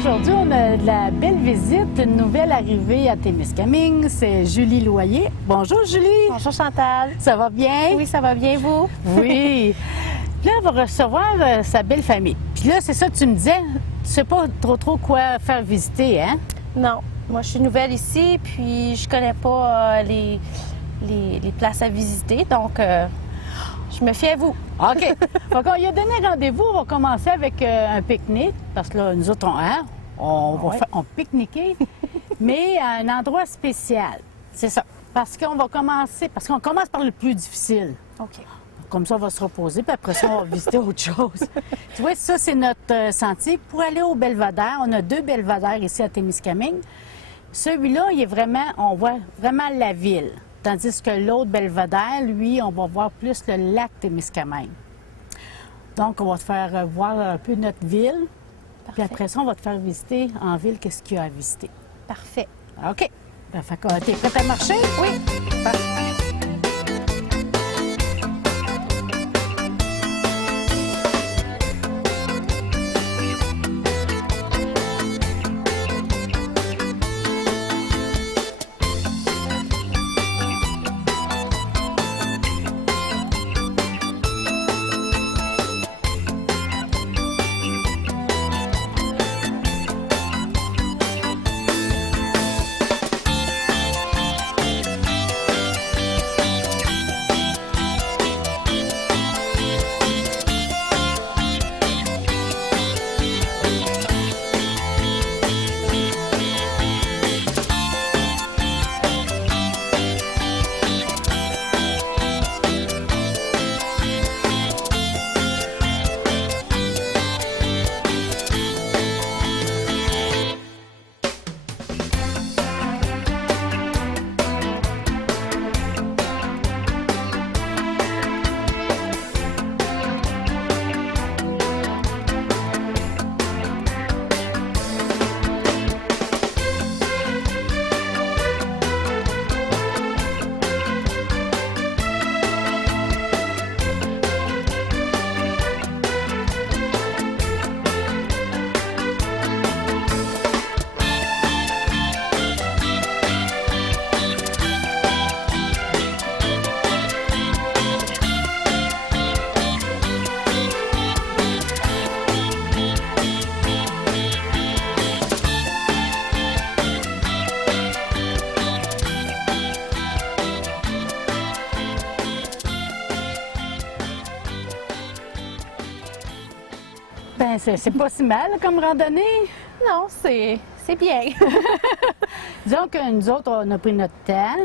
Aujourd'hui, on a de la belle visite, une nouvelle arrivée à Témiscamingue. C'est Julie Loyer. Bonjour, Julie. Bonjour, Chantal. Ça va bien? Oui, ça va bien, vous? Oui. Là, on va recevoir sa belle famille. Puis là, c'est ça que tu me disais, tu sais pas trop quoi faire visiter, hein? Non. Moi, je suis nouvelle ici, puis je connais pas les places à visiter, donc je me fie à vous. OK. Donc, on lui a donné rendez-vous. On va commencer avec un pique-nique, parce que là, nous autres, on va pique-niquer, mais à un endroit spécial. C'est ça. Parce qu'on commence par le plus difficile. OK. Comme ça, on va se reposer, puis après ça, on va visiter autre chose. Tu vois, ça, c'est notre sentier. Pour aller au belvédère, on a 2 belvédères ici à Témiscamingue. Celui-là, on voit vraiment la ville. Tandis que l'autre belvédère, lui, on va voir plus le lac Témiscamingue. Donc, on va te faire voir un peu notre ville. Parfait. Puis après ça, on va te faire visiter en ville qu'est-ce qu'il y a à visiter. Parfait. OK. Ben, fait que, t'es prête à marcher? Oui. Parfait. Ben, c'est pas si mal comme randonnée. Non, c'est bien. Disons que nous autres, on a pris notre temps.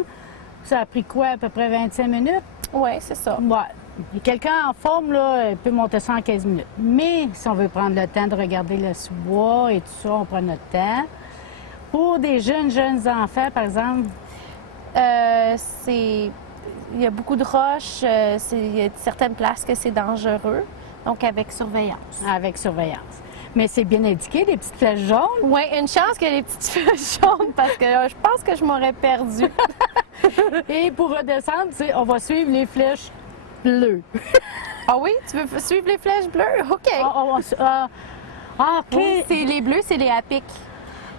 Ça a pris quoi, à peu près 25 minutes? Oui, c'est ça. Ouais. Et quelqu'un en forme, là, peut monter ça en 15 minutes. Mais si on veut prendre le temps de regarder le sous-bois et tout ça, on prend notre temps. Pour des jeunes enfants, par exemple, Il y a beaucoup de roches. Il y a certaines places que c'est dangereux, donc avec surveillance. avec surveillance. Mais c'est bien indiqué, les petites flèches jaunes. Oui, une chance que les petites flèches jaunes, parce que je pense que je m'aurais perdue. Et pour redescendre, on va suivre les flèches bleues. Ah oui? Tu veux suivre les flèches bleues? OK. OK. Oui, c'est les bleus, c'est les à pic.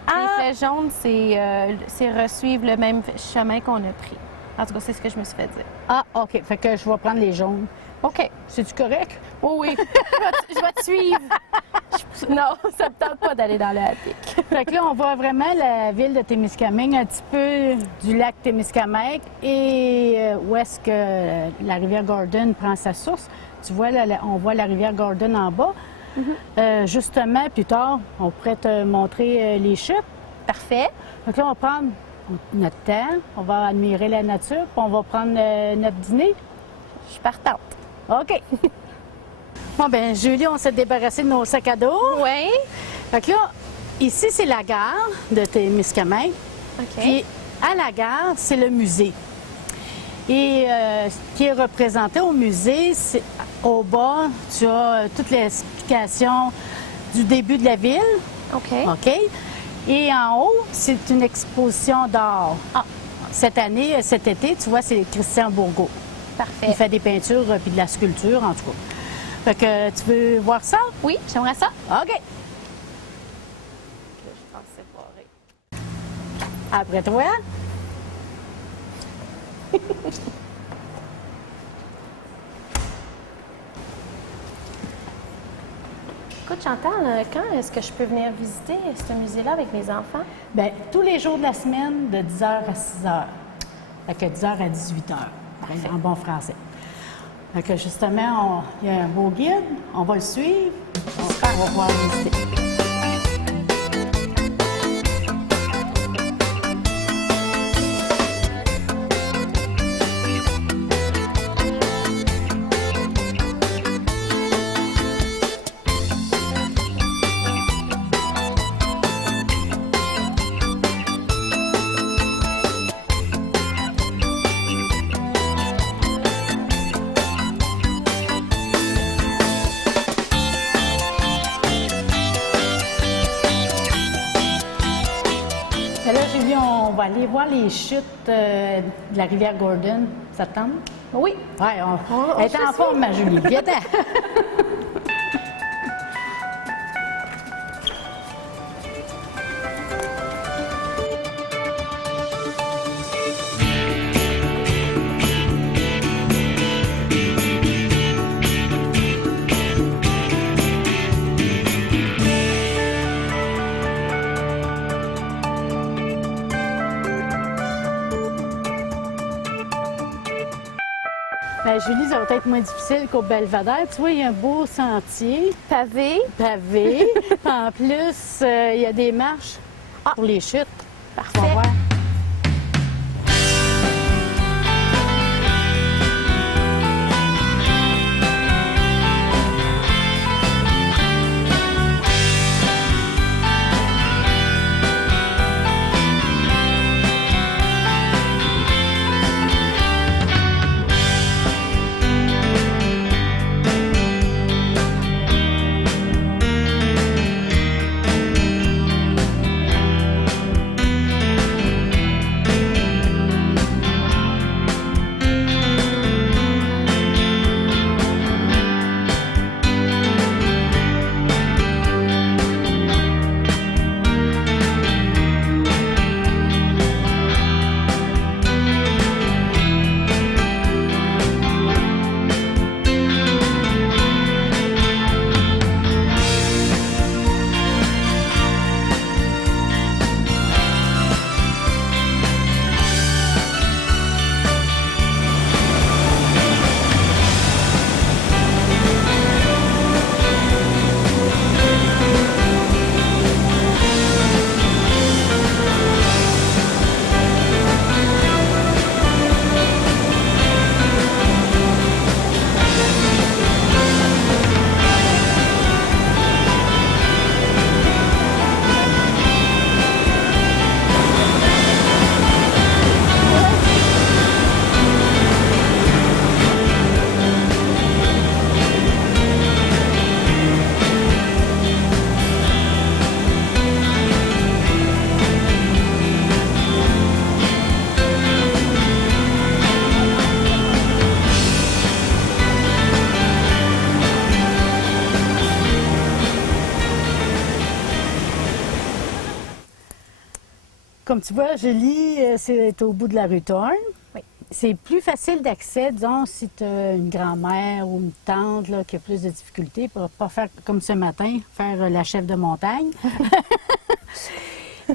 Les flèches jaunes, c'est resuivre le même chemin qu'on a pris. En tout cas, c'est ce que je me suis fait dire. Ah, OK. Fait que je vais prendre les jaunes. OK. C'est-tu correct? Oh oui. Je vais te suivre. Non, ça me tente pas d'aller dans le à pic. Fait que là, on voit vraiment la ville de Témiscamingue, un petit peu du lac Témiscamingue et où est-ce que la rivière Gordon prend sa source. Tu vois, là, on voit la rivière Gordon en bas. Justement, plus tard, on pourrait te montrer les chutes. Parfait. Donc là, on va prendre notre temps, on va admirer la nature, puis on va prendre notre dîner. Je suis partante. OK. Bon, bien, Julie, on s'est débarrassé de nos sacs à dos. Oui. Fait que là, ici, c'est la gare de Témiscamingue. OK. Puis, à la gare, c'est le musée. Et ce qui est représenté au musée, c'est au bas, tu as toute l'explication du début de la ville. OK. OK? Et en haut, c'est une exposition d'art. Ah. Cette année, cet été, tu vois, c'est Christian Bourgault. Parfait. Il fait des peintures puis de la sculpture, en tout cas. Fait que tu veux voir ça? Oui, j'aimerais ça. OK. Après toi? Écoute, Chantal, quand est-ce que je peux venir visiter ce musée-là avec mes enfants? Bien, tous les jours de la semaine, de 10h à 6h. Fait que 10h à 18h, en bon français. Fait que justement, il y a un beau guide, on va le suivre, on va pouvoir visiter. Mais là, Julie, on va aller voir les chutes de la rivière Gordon. Ça te tente? Oui. Oui, elle est en forme, ma Julie. Viens-t'en. Ben, Julie, ça va être moins difficile qu'au Belvédère. Tu vois, il y a un beau sentier Pavé. pavé. En plus, il y a des marches pour les chutes. Parfait. On va voir. Comme tu vois, Julie, c'est au bout de la rue Thorne. Oui. C'est plus facile d'accès, disons, si tu as une grand-mère ou une tante là, qui a plus de difficultés pour pas faire comme ce matin, faire la chef de montagne.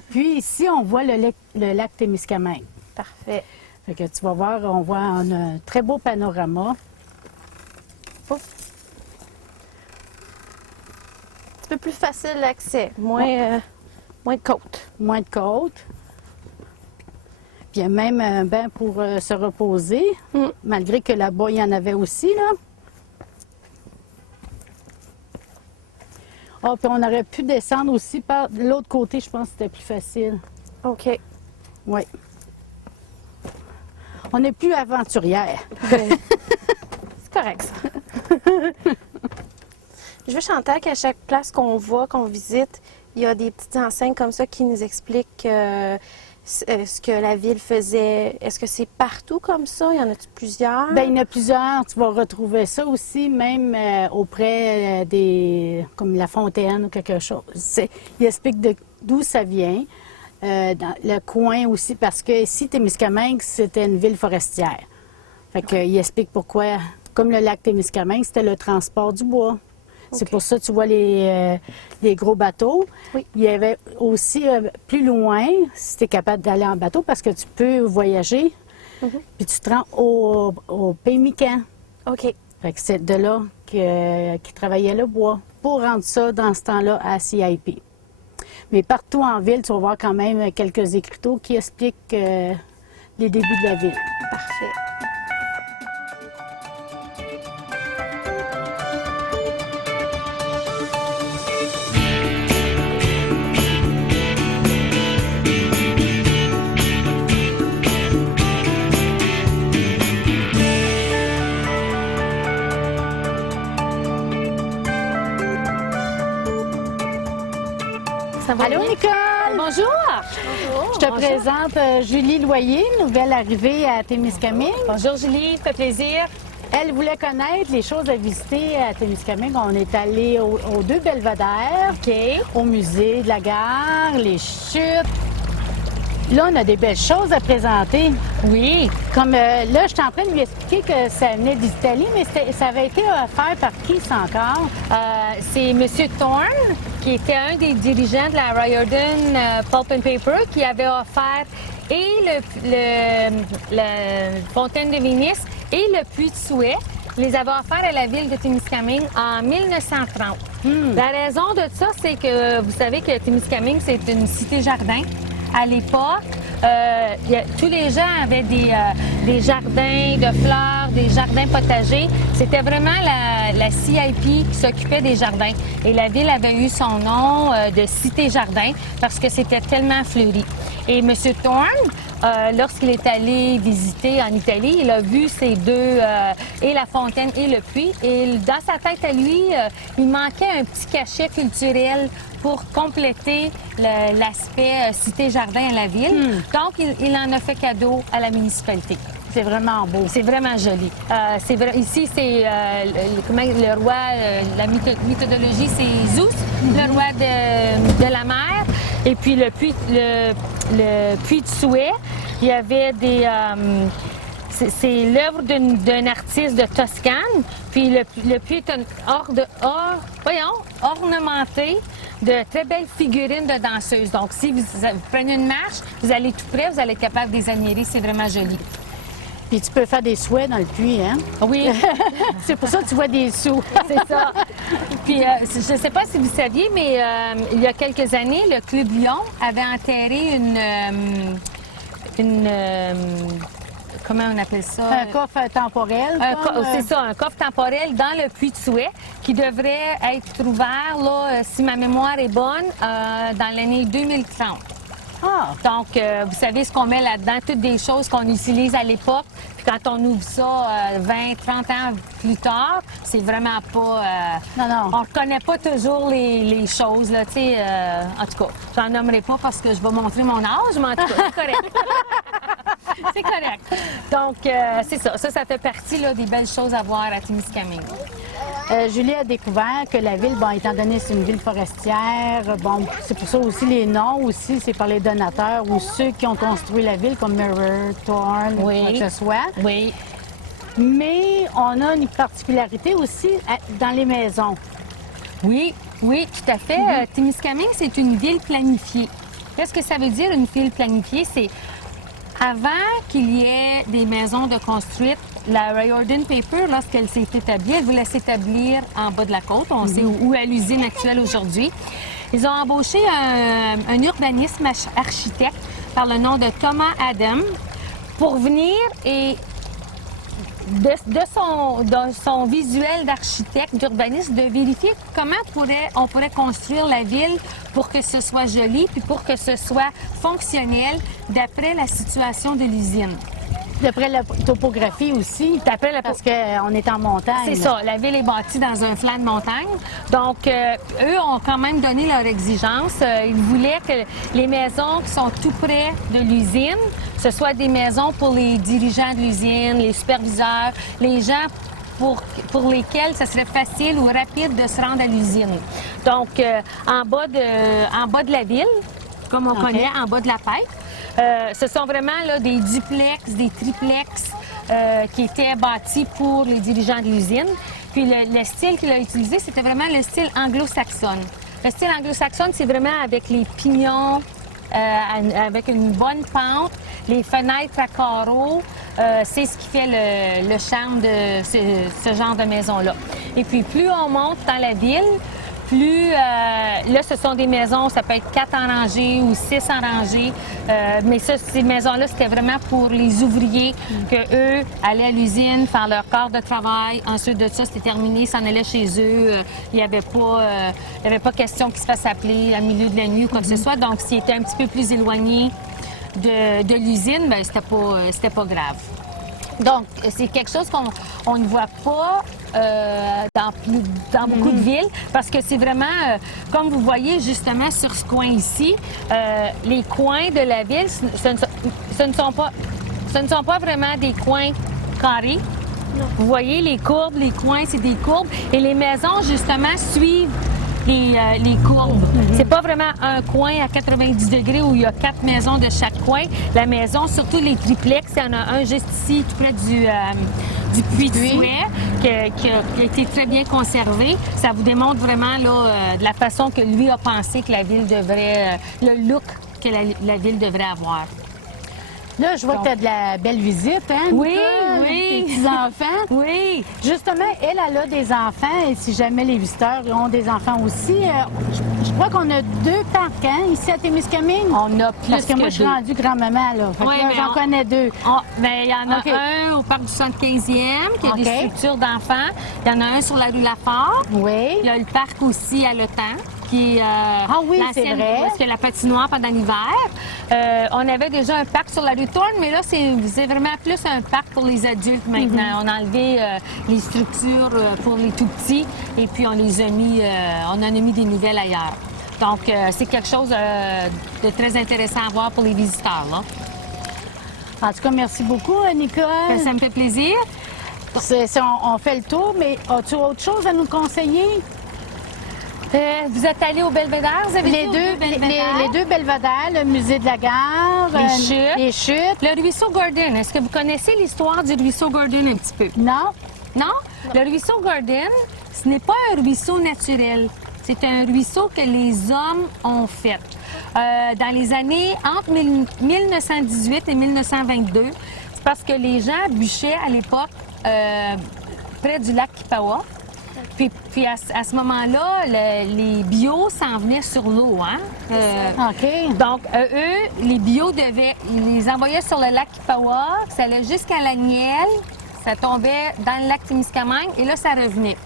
Puis ici, on voit le lac Témiscamingue. Parfait. Fait que tu vas voir, on voit un très beau panorama. Ouf. Un petit peu plus facile l'accès, moins de côte. Moins de côtes. Puis il y a même un bain pour se reposer, malgré que là-bas, il y en avait aussi, là. Ah, puis on aurait pu descendre aussi par l'autre côté, je pense que c'était plus facile. OK. Oui. On est plus aventurière. C'est correct, ça. Je veux, Chantal, qu'à chaque place qu'on va, qu'on visite, il y a des petites enseignes comme ça qui nous expliquent ce que la ville faisait. Est-ce que c'est partout comme ça? Il y en a-tu plusieurs? Bien, il y en a plusieurs. Tu vas retrouver ça aussi, même auprès des... comme la fontaine ou quelque chose. Il explique d'où ça vient. dans le coin aussi, parce que ici, Témiscamingue, c'était une ville forestière. Fait que, il explique pourquoi, comme le lac Témiscamingue, c'était le transport du bois. C'est pour ça que tu vois les gros bateaux. Oui. Il y avait aussi plus loin, si tu es capable d'aller en bateau, parce que tu peux voyager, puis tu te rends au Pays-Miquan. OK. Fait que c'est de là qu'ils travaillaient le bois pour rendre ça, dans ce temps-là, à CIP. Mais partout en ville, tu vas voir quand même quelques écriteaux qui expliquent les débuts de la ville. Parfait. Ça va Allô, bien? Nicole! Bonjour! Je te présente Julie Loyer, nouvelle arrivée à Témiscamingue. Bonjour Julie, ça fait plaisir. Elle voulait connaître les choses à visiter à Témiscamingue. On est allé aux deux belvédères, OK. au musée de la gare, les chutes. Là, on a des belles choses à présenter. Oui. Comme là, je suis en train de lui expliquer que ça venait d'Italie, mais ça avait été offert par qui, ça encore? C'est M. Thorne, qui était un des dirigeants de la Riordan Pulp and Paper, qui avait offert et le Fontaine de Venise et le Puy de Souhait. Les avait offerts à la ville de Témiscamingue en 1930. La raison de ça, c'est que vous savez que Témiscamingue, c'est une cité-jardin. À l'époque, tous les gens avaient des jardins de fleurs, des jardins potagers. C'était vraiment la CIP qui s'occupait des jardins. Et la ville avait eu son nom de cité-jardin parce que c'était tellement fleuri. Et M. Thorne, lorsqu'il est allé visiter en Italie, il a vu ces deux, et la fontaine et le puits. Et dans sa tête à lui, il manquait un petit cachet culturel pour compléter l'aspect cité-jardin à la ville. Donc, il en a fait cadeau à la municipalité. C'est vraiment beau. C'est vraiment joli. Ici, c'est le roi, la mythologie, c'est Zeus, le roi de la mer. Et puis le puits de Souhait, il y avait des... c'est l'œuvre d'un artiste de Toscane. Puis le puits est ornementé de très belles figurines de danseuses. Donc, si vous prenez une marche, vous allez tout près, vous allez être capable de les admirer. C'est vraiment joli. Puis tu peux faire des souhaits dans le puits, hein? Oui, C'est pour ça que tu vois des sous. c'est ça. Puis, je ne sais pas si vous saviez, mais il y a quelques années, le Club Lyon avait enterré comment on appelle ça? Un coffre temporel. C'est ça, un coffre temporel dans le Puy de Souhait qui devrait être ouvert, là, si ma mémoire est bonne, dans l'année 2030. Ah, Donc, vous savez ce qu'on met là-dedans, toutes des choses qu'on utilise à l'époque. Puis quand on ouvre ça 20, 30 ans plus tard, c'est vraiment pas... Non, non. On reconnaît pas toujours les choses, là, tu sais. En tout cas, j'en nommerai pas parce que je vais montrer mon âge, mais en tout cas, c'est correct. C'est correct. Donc, c'est ça. Ça fait partie là, des belles choses à voir à Témiscamingue. Julie a découvert que la ville, bon, étant donné que c'est une ville forestière, bon, c'est pour ça aussi les noms aussi, c'est par les donateurs ou ceux qui ont construit la ville, comme Mirror, Thorne, ou Oui. quoi que ce soit. Oui. Mais on a une particularité aussi dans les maisons. Oui, oui, tout à fait. Témiscamingue, c'est une ville planifiée. Qu'est-ce que ça veut dire, une ville planifiée? C'est avant qu'il y ait des maisons de construites, la Riordan Paper, lorsqu'elle s'est établie, elle voulait s'établir en bas de la côte. On sait où est l'usine actuelle aujourd'hui. Ils ont embauché un urbanisme architecte par le nom de Thomas Adam pour venir et de son visuel d'architecte, d'urbaniste, de vérifier comment on pourrait construire la ville pour que ce soit joli puis pour que ce soit fonctionnel d'après la situation de l'usine. D'après la topographie aussi, parce qu'on est en montagne. C'est ça, la ville est bâtie dans un flanc de montagne. Donc, eux ont quand même donné leurs exigences. Ils voulaient que les maisons qui sont tout près de l'usine, ce soit des maisons pour les dirigeants de l'usine, les superviseurs, les gens pour lesquels ça serait facile ou rapide de se rendre à l'usine. Donc, en bas de la ville, comme on connaît en bas de la tête. Ce sont vraiment là, des duplex, des triplex qui étaient bâtis pour les dirigeants de l'usine. Puis le style qu'il a utilisé, c'était vraiment le style anglo-saxonne. Le style anglo-saxonne, c'est vraiment avec les pignons, avec une bonne pente, les fenêtres à carreaux. C'est ce qui fait le charme de ce genre de maison-là. Et puis, plus on monte dans la ville, plus, là, ce sont des maisons, ça peut être 4 en rangée ou 6 en rangée. Mais ça, ces maisons-là, c'était vraiment pour les ouvriers que eux allaient à l'usine, faire leur quart de travail. Ensuite de ça, c'était terminé, s'en allaient chez eux. Il n'y avait pas question qu'ils se fassent appeler à milieu de la nuit ou quoi que ce soit. Donc, s'ils étaient un petit peu plus éloignés de l'usine, bien, c'était pas grave. Donc, c'est quelque chose qu'on ne voit pas dans beaucoup de villes parce que c'est vraiment, comme vous voyez justement sur ce coin ici, les coins de la ville, ce ne sont pas vraiment des coins carrés. Non. Vous voyez, les courbes, les coins, c'est des courbes et les maisons, justement, suivent les courbes. C'est pas vraiment un coin à 90 degrés où il y a 4 maisons de chaque coin. La maison, surtout les triplex, il y en a un juste ici, tout près du puits de Souhait, qui a été très bien conservé. Ça vous démontre vraiment là, de la façon que lui a pensé que la ville devrait, le look que la ville devrait avoir. Là, je vois que tu as de la belle visite, hein? Oui, Nicole, oui. Tes petits-enfants. Oui. Justement, elle a des enfants, et si jamais les visiteurs ont des enfants aussi, je crois qu'on a 2 parcs, hein, ici à Témiscamingue. On a plus Parce que moi, je suis rendue grand-maman, là. Fait que oui, là, j'en connais 2. Bien, il y en a un au parc du 75e, qui a des structures d'enfants. Il y en a un sur la rue Lafort. Oui. Il y a le parc aussi à Letan, qui est c'est vrai. Parce que la patinoire pendant l'hiver. On avait déjà un parc sur la rue Thorne, mais là, c'est vraiment plus un parc pour les adultes maintenant. On a enlevé les structures pour les tout-petits et puis on en a mis des nouvelles ailleurs. Donc, c'est quelque chose de très intéressant à voir pour les visiteurs, là. En tout cas, merci beaucoup, Nicole. Ça me fait plaisir. On fait le tour, mais as-tu autre chose à nous conseiller? Vous êtes allé au Belvédère? Vous avez les deux belvédères, le musée de la gare, les chutes. Le ruisseau Gordon. Est-ce que vous connaissez l'histoire du ruisseau Gordon un petit peu? Non. Non? Le ruisseau Gordon, ce n'est pas un ruisseau naturel. C'est un ruisseau que les hommes ont fait. Dans les années entre 1918 et 1922, c'est parce que les gens bûchaient à l'époque près du lac Kipawa. Puis à ce moment-là, les bios s'en venaient sur l'eau. Hein? OK. Donc, eux, les bios ils les envoyaient sur le lac Kipawa, ça allait jusqu'à la Nielle, ça tombait dans le lac Témiscamingue et là, ça revenait.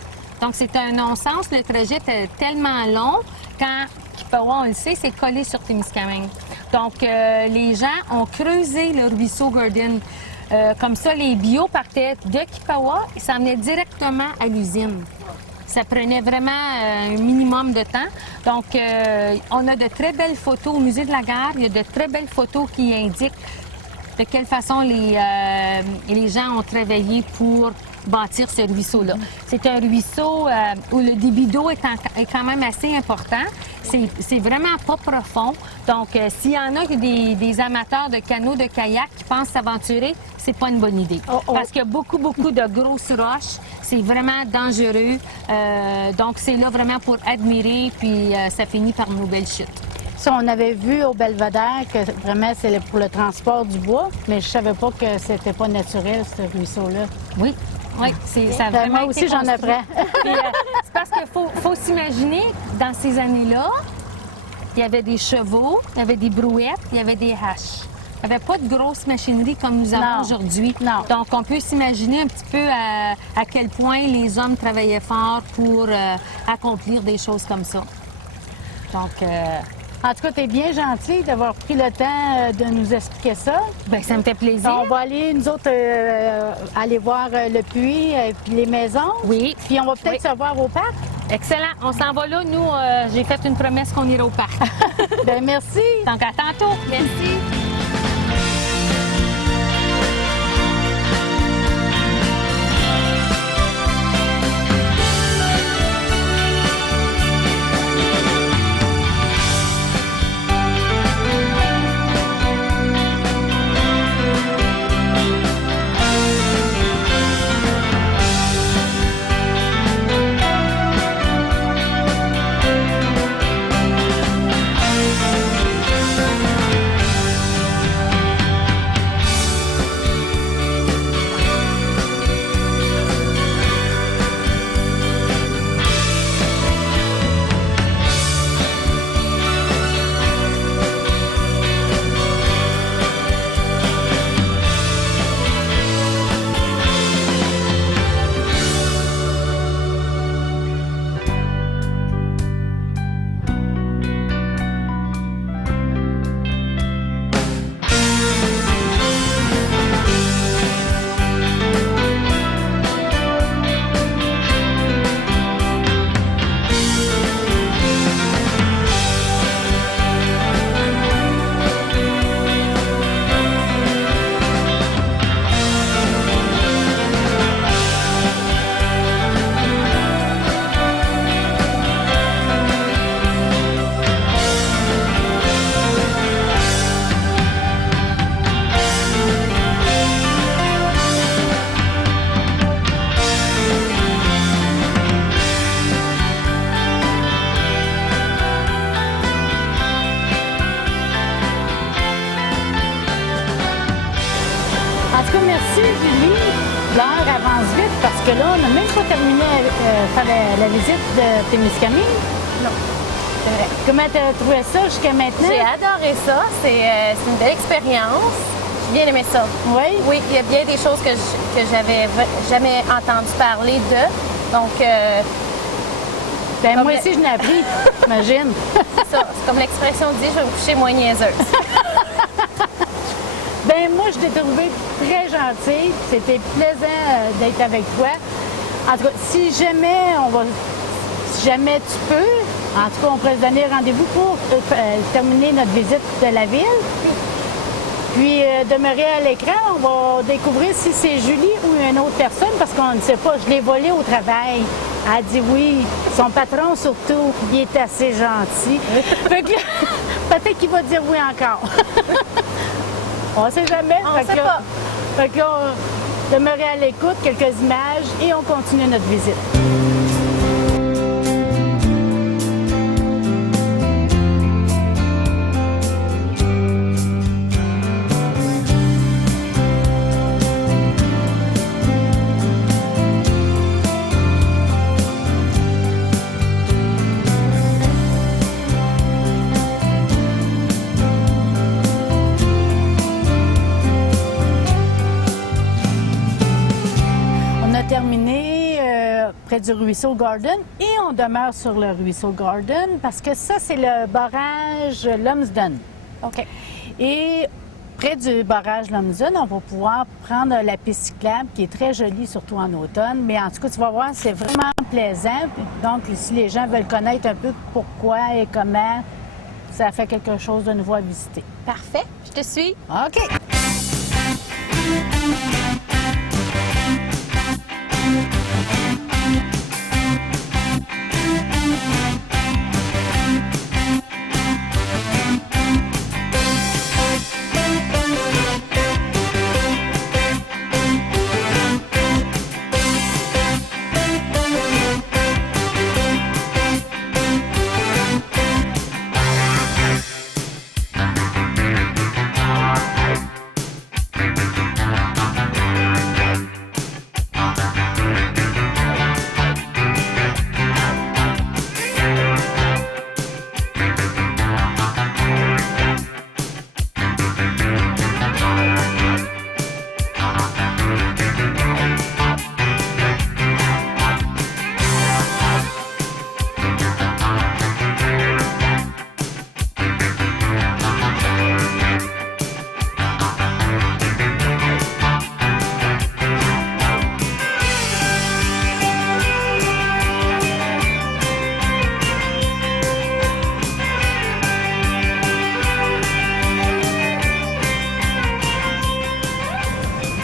Donc, c'était un non-sens. Le trajet était tellement long quand Kipawa, on le sait, c'est collé sur Témiscamingue. Donc, les gens ont creusé le ruisseau Gordon. Comme ça, les bios partaient de Kipawa et s'emmenaient directement à l'usine. Ça prenait vraiment un minimum de temps. Donc, on a de très belles photos au musée de la gare. Il y a de très belles photos qui indiquent de quelle façon les gens ont travaillé pour bâtir ce ruisseau-là. C'est un ruisseau où le débit d'eau est quand même assez important. C'est vraiment pas profond. Donc, s'il y en a des amateurs de canots, de kayak qui pensent s'aventurer, c'est pas une bonne idée. Parce qu'il y a beaucoup de grosses roches. C'est vraiment dangereux. Donc, c'est là vraiment pour admirer, puis ça finit par une belle chute. Ça, on avait vu au Belvédère que vraiment c'est pour le transport du bois, mais je savais pas que c'était pas naturel, ce ruisseau-là. Oui. Oui, ça a vraiment moi aussi, j'en apprends. C'est parce qu'il faut s'imaginer, dans ces années-là, il y avait des chevaux, il y avait des brouettes, il y avait des haches. Il n'y avait pas de grosse machinerie comme nous avons aujourd'hui. Donc, on peut s'imaginer un petit peu à quel point les hommes travaillaient fort pour accomplir des choses comme ça. Donc... En tout cas, tu es bien gentil d'avoir pris le temps de nous expliquer ça. Bien, ça me fait plaisir. On va aller, nous autres, aller voir le puits et puis les maisons. Oui. Puis on va peut-être se voir au parc. Excellent. On s'en va là. Nous, j'ai fait une promesse qu'on irait au parc. Bien, merci. Donc, à tantôt. Merci. Julie, l'heure avance vite parce que là, on n'a même pas terminé faire la visite de Témiscamingue. Non, c'est vrai. Comment tu as trouvé ça jusqu'à maintenant? J'ai adoré ça. C'est une belle expérience. J'ai bien aimé ça. Oui? Oui, il y a bien des choses que j'avais jamais entendu parler de. Donc, Ben, moi Comme aussi, je l'ai appris, imagine. c'est comme l'expression dit, je vais me coucher moins niaiseuse. Ben moi, je t'ai trouvé très gentille. C'était plaisant d'être avec toi. En tout cas, si jamais tu peux, en tout cas, on pourrait se donner rendez-vous pour terminer notre visite de la ville. Puis demeurer à l'écran, on va découvrir si c'est Julie ou une autre personne parce qu'on ne sait pas. Je l'ai volée au travail. Elle a dit oui. Son patron surtout, il est assez gentil. Fait que là, peut-être qu'il va dire oui encore. On ne sait jamais. On Fait sait que là- pas. Fait que là, on demeurer à l'écoute, quelques images et on continue notre visite. On a terminé près du ruisseau Garden et on demeure sur le ruisseau Garden parce que ça, c'est le barrage Lumsden. OK. Et près du barrage Lumsden, on va pouvoir prendre la piste cyclable qui est très jolie, surtout en automne. Mais en tout cas, tu vas voir, c'est vraiment plaisant. Donc, si les gens veulent connaître un peu pourquoi et comment, ça fait quelque chose de nouveau à visiter. Parfait. Je te suis. OK.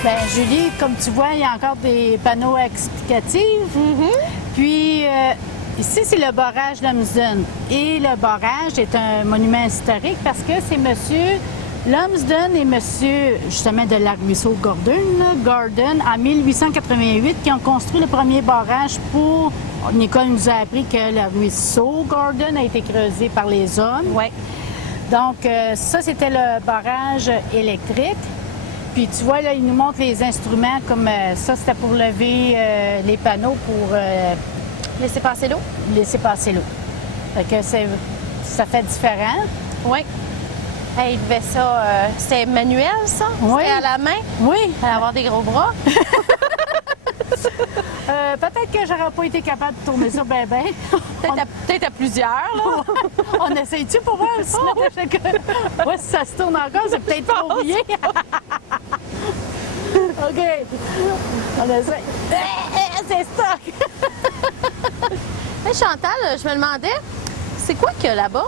Bien, Julie, comme tu vois, il y a encore des panneaux explicatifs. Puis, ici, c'est le barrage Lumsden. Et le barrage est un monument historique parce que c'est monsieur Lumsden et monsieur, justement, de la ruisseau Gordon, en 1888, qui ont construit le premier barrage pour... Nicole nous a appris que le ruisseau Gordon a été creusé par les hommes. Oui. Donc, ça, c'était le barrage électrique. Puis tu vois, là, il nous montre les instruments comme ça, c'était pour lever les panneaux pour Laissez passer l'eau. laisser passer l'eau. Fait que ça fait différent. Oui. Hey, il devait ça. C'était manuel, ça? Oui. C'était à la main? Oui, Il fallait avoir des gros bras. peut-être que j'aurais pas été capable de tourner ça bien, bien. Peut-être à plusieurs, là. On essaye-tu pour voir si ouais, si ça se tourne encore, c'est peut-être trop bien. OK. On essaye. C'est stock. Hey, Chantal, je me demandais, c'est quoi qu'il y a là-bas?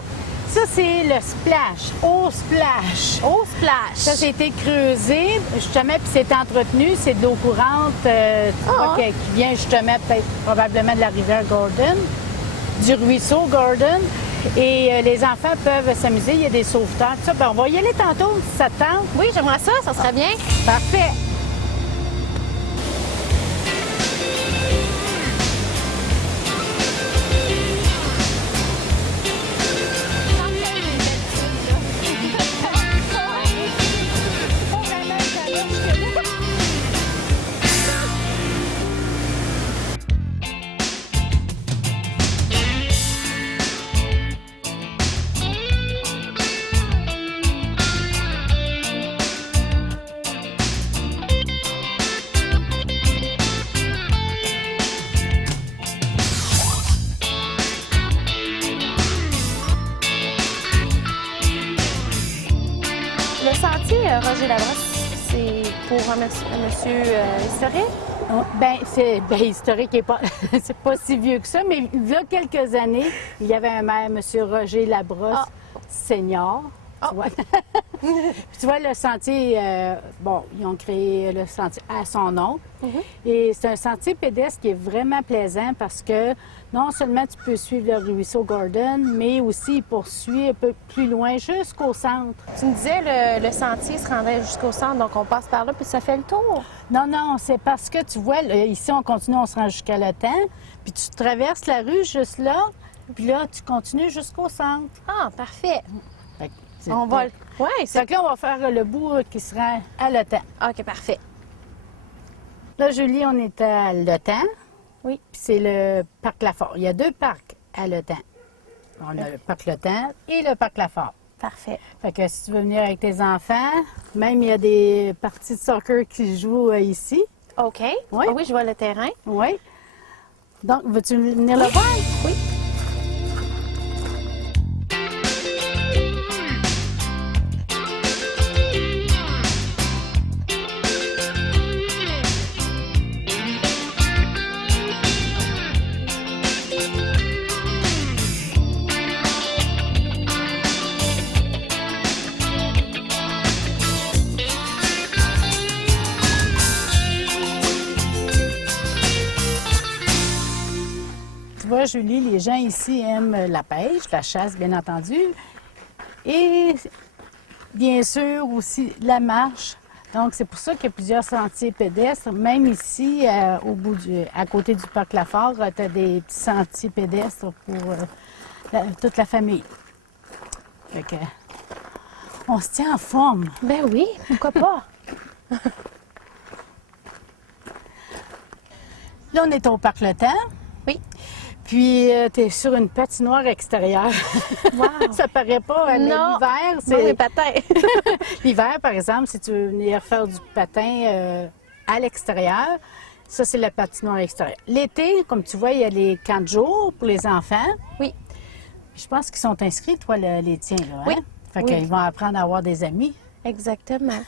Ça, c'est le splash, eau splash. Au splash. Ça, c'est été creusé, justement, puis c'est entretenu. C'est de l'eau courante tu vois, qui vient justement, peut-être, probablement de la rivière Gordon, du ruisseau Gordon. Et les enfants peuvent s'amuser. Il y a des sauveteurs. Tout ça. Ben, on va y aller tantôt, si ça te tente. Oui, j'aimerais ça, ça serait bien. Parfait. Roger Labrosse, c'est pour un monsieur historique? Ben, historique et pas, c'est pas si vieux que ça, mais il y a quelques années, il y avait un maire, M. Roger Labrosse, senior. Tu vois? Puis tu vois, le sentier, ils ont créé le sentier à son nom. Et c'est un sentier pédestre qui est vraiment plaisant parce que non seulement tu peux suivre le ruisseau Gordon, mais aussi il poursuit un peu plus loin jusqu'au centre. Tu me disais, le sentier se rendait jusqu'au centre, donc on passe par là, puis ça fait le tour. Non, c'est parce que tu vois, ici, on continue, on se rend jusqu'à Le Temps, puis tu traverses la rue juste là, puis là, tu continues jusqu'au centre. Ah, parfait. Fait que On va... Oui, c'est... Fait que là, on va faire le bout qui se rend à Le Temps. OK, parfait. Là, Julie, on est à Le Temps. Oui. Puis c'est le parc Lafort. Il y a 2 parcs à Le Temps. On a le parc Le Temps et le parc Lafort. Parfait. Fait que si tu veux venir avec tes enfants, même il y a des parties de soccer qui jouent ici. OK. Oui. Ah oui, je vois le terrain. Oui. Donc, veux-tu venir le voir? Oui. Tu vois, Julie, les gens ici aiment la pêche, la chasse, bien entendu. Et bien sûr aussi la marche. Donc, c'est pour ça qu'il y a plusieurs sentiers pédestres. Même ici, à côté du parc Lafort, tu as des petits sentiers pédestres pour toute la famille. Fait que, on se tient en forme. Ben oui, pourquoi pas? Là, on est au parc Le Temps. Oui. Puis, tu es sur une patinoire extérieure. Wow. Ça paraît pas, mais Non. l'hiver, C'est les patins. L'hiver, par exemple, si tu veux venir faire du patin à l'extérieur, ça, c'est la patinoire extérieure. L'été, comme tu vois, il y a les camps de jour pour les enfants. Oui. Je pense qu'ils sont inscrits, toi, les tiens, là, hein? Oui. Fait Oui. qu'ils vont apprendre à avoir des amis. Exactement.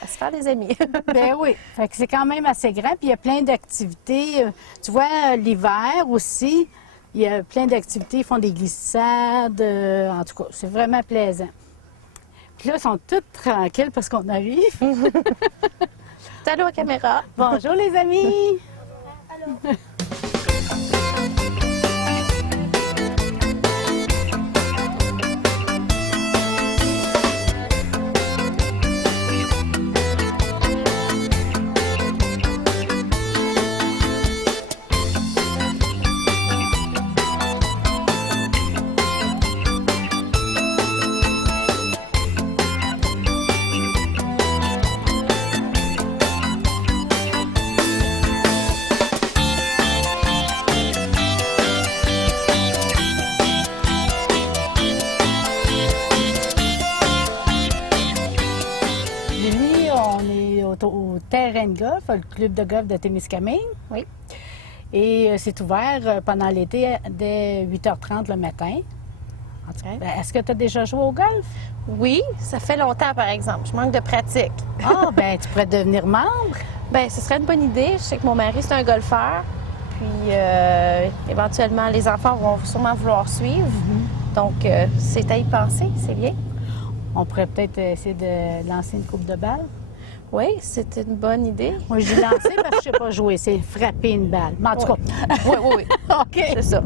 À se faire des amis. Ben oui. Fait que c'est quand même assez grand. Puis il y a plein d'activités. Tu vois, l'hiver aussi, il y a plein d'activités. Ils font des glissades. En tout cas, c'est vraiment plaisant. Puis là, ils sont toutes tranquilles parce qu'on arrive. Allô, caméra. Bonjour, les amis! Julie, on est au terrain de golf, le club de golf de Témiscamingue. Oui. Et c'est ouvert pendant l'été dès 8h30 le matin. En tout cas, est-ce que tu as déjà joué au golf? Oui, ça fait longtemps, par exemple. Je manque de pratique. Ah, ben tu pourrais devenir membre. Ben, ce serait une bonne idée. Je sais que mon mari, c'est un golfeur. Puis, éventuellement, les enfants vont sûrement vouloir suivre. Donc, c'est à y penser. C'est bien. On pourrait peut-être essayer de lancer une coupe de balle. Oui, c'est une bonne idée. Moi, j'ai lancé parce que je ne sais pas jouer. C'est frapper une balle. Mais en tout cas, Oui, oui, oui. OK. C'est ça.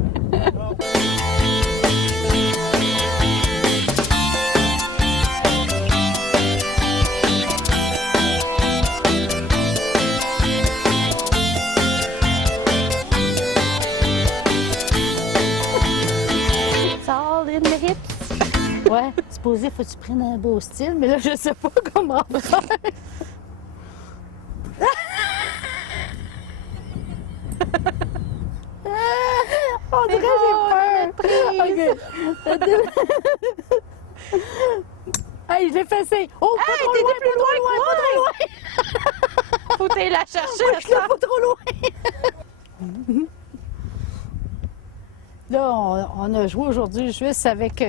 It's all in the hips. Ouais, supposé, faut que tu prennes un beau style, mais là, je sais pas comment faire. On dirait que j'ai peur. OK. Hey, je l'ai fessé. Oh, pas trop loin, t'étais plus loin que pas trop loin. Faut aller la chercher. Je l'ai pas trop loin. Là, on a joué aujourd'hui juste avec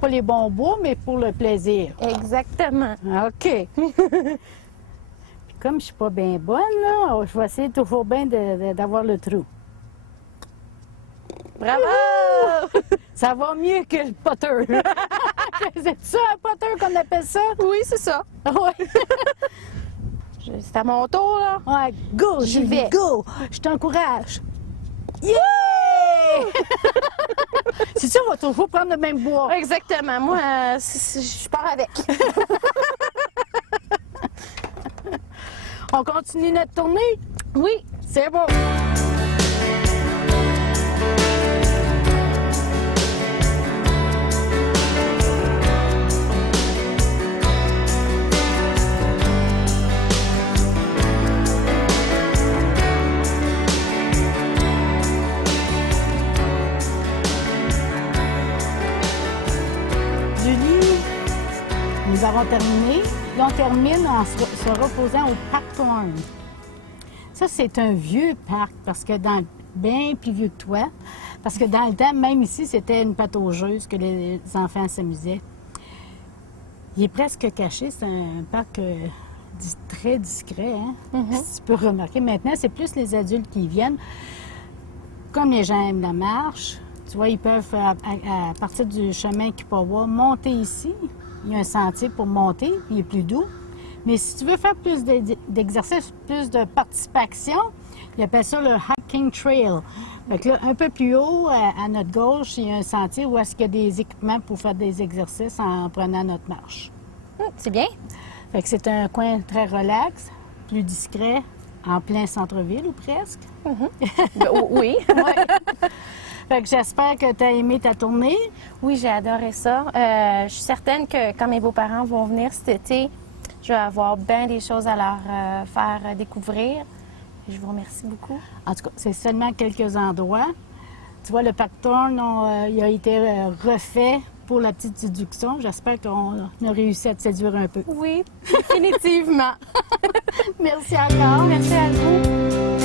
pas les bons bois, mais pour le plaisir. Exactement. OK. Puis comme je suis pas bien bonne, là, je vais essayer toujours bien d'avoir le trou. Bravo! Ça va mieux que le potter. C'est ça, un potter qu'on appelle ça? Oui, c'est ça. Oui. C'est à mon tour, là. Ouais, go, J'y Julie, vais. go! Je t'encourage. Yeah! C'est ça, on va toujours prendre le même bois. Exactement. Moi, je pars avec. On continue notre tournée? Oui. C'est bon. Julie, nous avons terminé. Là, on termine en se reposant au parc Thorne. Ça, c'est un vieux parc, parce que bien plus vieux que toi, parce que dans le temps, même ici, c'était une pataugeuse que les enfants s'amusaient. Il est presque caché, c'est un parc très discret, hein? Si tu peux remarquer. Maintenant, c'est plus les adultes qui y viennent. Comme les gens aiment la marche, tu vois, ils peuvent, à partir du chemin Kipawa, monter ici. Il y a un sentier pour monter, il est plus doux. Mais si tu veux faire plus d'exercices, plus de participation, ils appellent ça le hiking trail. Fait que là, un peu plus haut, à notre gauche, il y a un sentier où est-ce qu'il y a des équipements pour faire des exercices en prenant notre marche. C'est bien. Fait que c'est un coin très relax, plus discret, en plein centre-ville ou presque. Oui. Fait que j'espère que tu as aimé ta tournée. Oui, j'ai adoré ça. Je suis certaine que quand mes beaux-parents vont venir cet été, je vais avoir bien des choses à leur faire découvrir. Je vous remercie beaucoup. En tout cas, c'est seulement quelques endroits. Tu vois, le parc Thorne, il a été refait pour la petite séduction. J'espère qu'on a réussi à te séduire un peu. Oui, définitivement. Merci encore. Merci à vous.